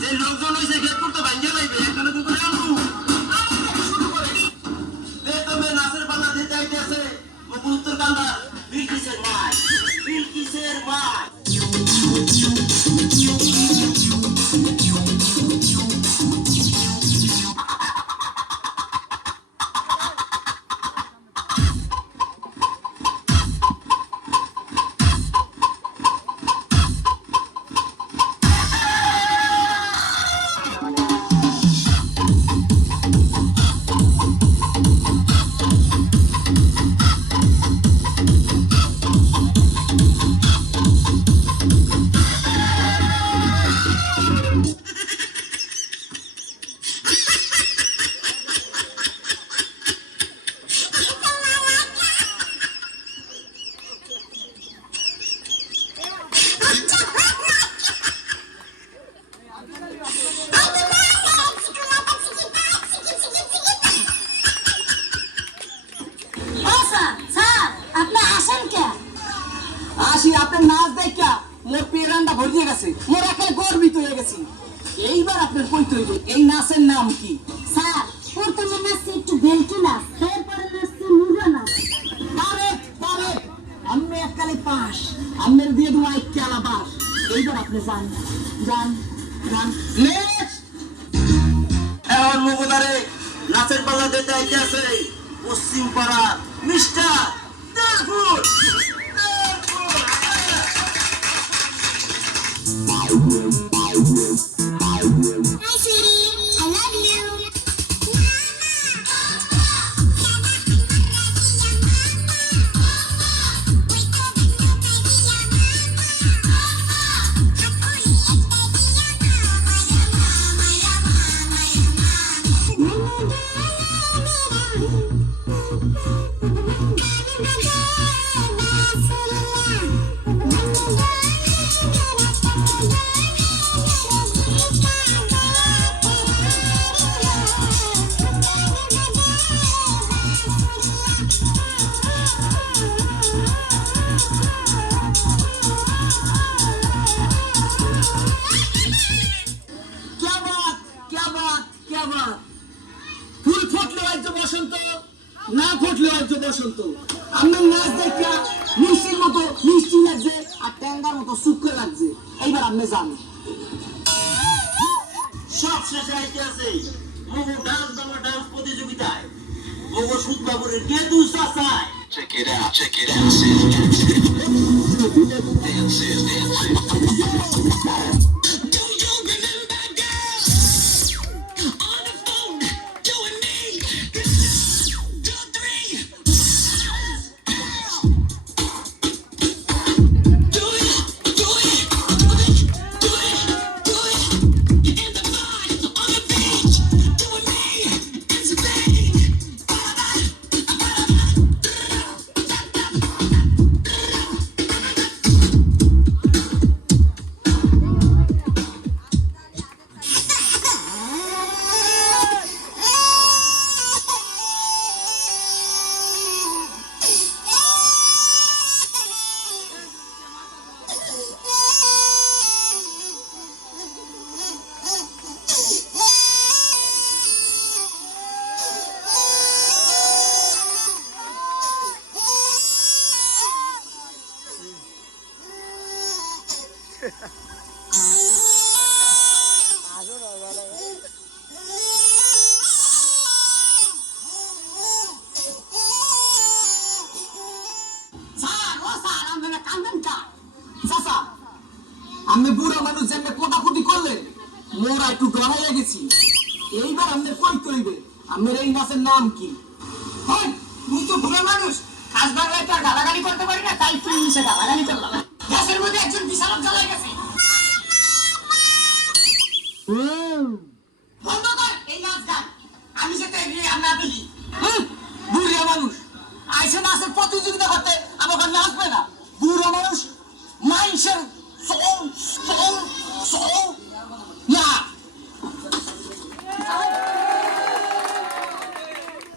যে লোকজন হইছে গেট করতে ভাঙ্গে যাইবে এখানে তো করে আনু শুরু করে লে তুমি নাচের পালা দিতে আইতেছে মুকুল উত্তর কান্দার বিলকিসের মাই আসি আপনার নাচ দেখা মোর পেরান্ডা ভরিয়ে গেছে, মোর একাল গর্বিত হয়ে গেছি। এইবার আপনার কইতে হইবে এই নাচের নাম কি? স্যার প্রথমে নাচছে একটু বেলকি নাচ, এরপরে নাচছে মুগা নাচ। আমি এককালে পাস, আমের দিয়ে দেবো আইকালা বাস। এইবার আপনি যান যান যান নেক্সট। এখন মুকুদারে নাচের পালা দিতে আইতেছে পশ্চিম পাড়া mister Telpur Hi sweetie, I love you. ফুল ফুটলো আজ বসন্ত, না ফুটলো আজ বসন্ত। আপনার নাচ দেখা মিষ্টির মতো মিষ্টি লাগছে আর ট্যাঙ্গার মতো শুক্র লাগছে। এইবার আপনি যান। সব শেষে আইতেছে মুগু ডান্স বাংলা ডান্স প্রতিযোগিতায় মুগু সুদ বাবুরের কে তুই চাচায়। Check it out, check it out. Dances, dances. Do you remember, girl, on the phone, doing me? 2, 3. Do it, do it, do it, do it. In the bar, on the beach, doing me. It's a thing. আমি বুড়া মানুষ যেমন কোটাকুটি করলে মোরা একটু ডরাইয়া গেছি। এইবার আমাদের কই কইবে আমার এই নাচের নাম কি? তুই তো বুড়া মানুষ, কাজ বাংলায় তো আর গালাগালি করতে পারি না, তাই তুই মিশে গালাগালি করলাম। গ্যাসের মধ্যে একজন বিশালক জ্বালাই গেছে। বন্ধ কর এই নাচ গান, আমি যেতে এগিয়ে আমরা দিলি। বুড়া মানুষ আইসে নাচের প্রতিযোগিতা করতে আমাকে নাচবে না? বুড়া মানুষ